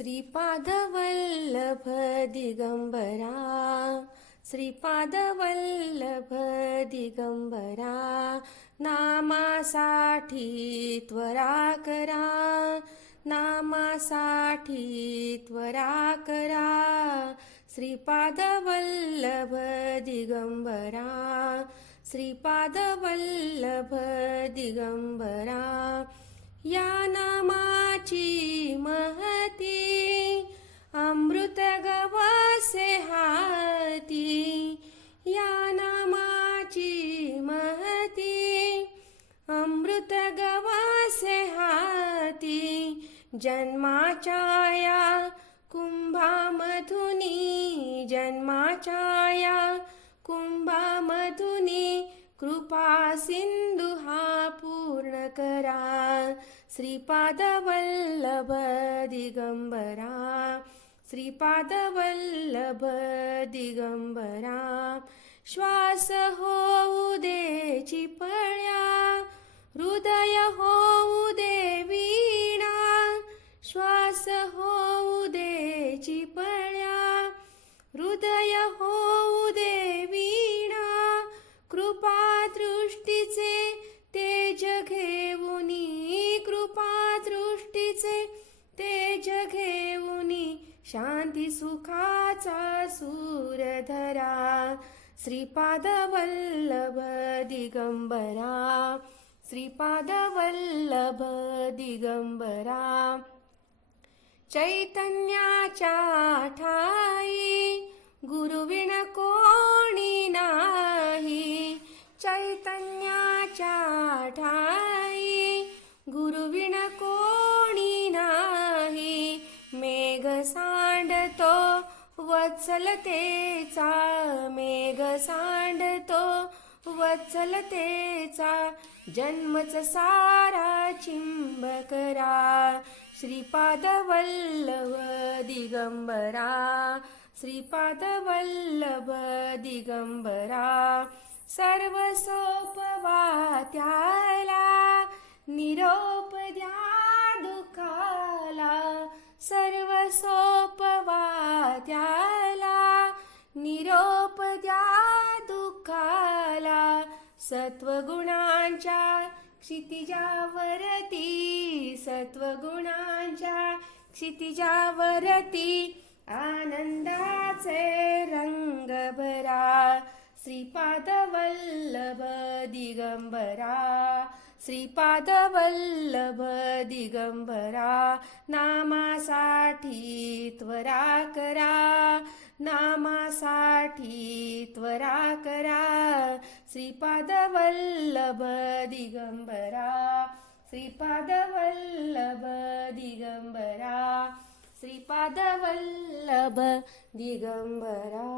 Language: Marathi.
श्रीपादवल्लभ दिगंबरा श्रीपादवल्लभ दिगंबरा नामासाठी त्वरा करा नामासाठी त्वरा करा श्रीपादवल्लभ दिगंबरा श्रीपादवल्लभ दिगंबरा या नामाची महती जन्माचाया या कुंभामधुनी जन्माच्या या कृपा सिंधुहा पूर्ण करा. श्रीपादवल्लभ दिगंबरा श्रीपादवल्लभ दिगंबरा श्वास होऊ दे शांती सुखाचा सूरधरा श्रीपाद वल्लभ दिगंबरा श्रीपाद वल्लभ दिगंबरा चैतन्याच्या वत्सलतेचा मेघ सांडतो. वत्सलतेचा जन्मच सारा चिंब करा श्रीपाद वल्लभ दिगंबरा. श्रीपाद वल्लभ दिगंबरा. सर्व सोपवा त्या त्याला निरोप द्या दुःखाला. सत्वगुणांच्या क्षितिजावरती सत्वगुणांच्या क्षितिजावरती आनंदाचे रंग भरा श्रीपाद वल्लभ दिगंबरा श्रीपाद वल्लभ दिगंबरा नामासाठी त्वरा करा नामासाठी त्वरा करा श्रीपाद वल्लभ दिगंबरा श्रीपाद वल्लभ दिगंबरा श्रीपाद वल्लभ दिगंबरा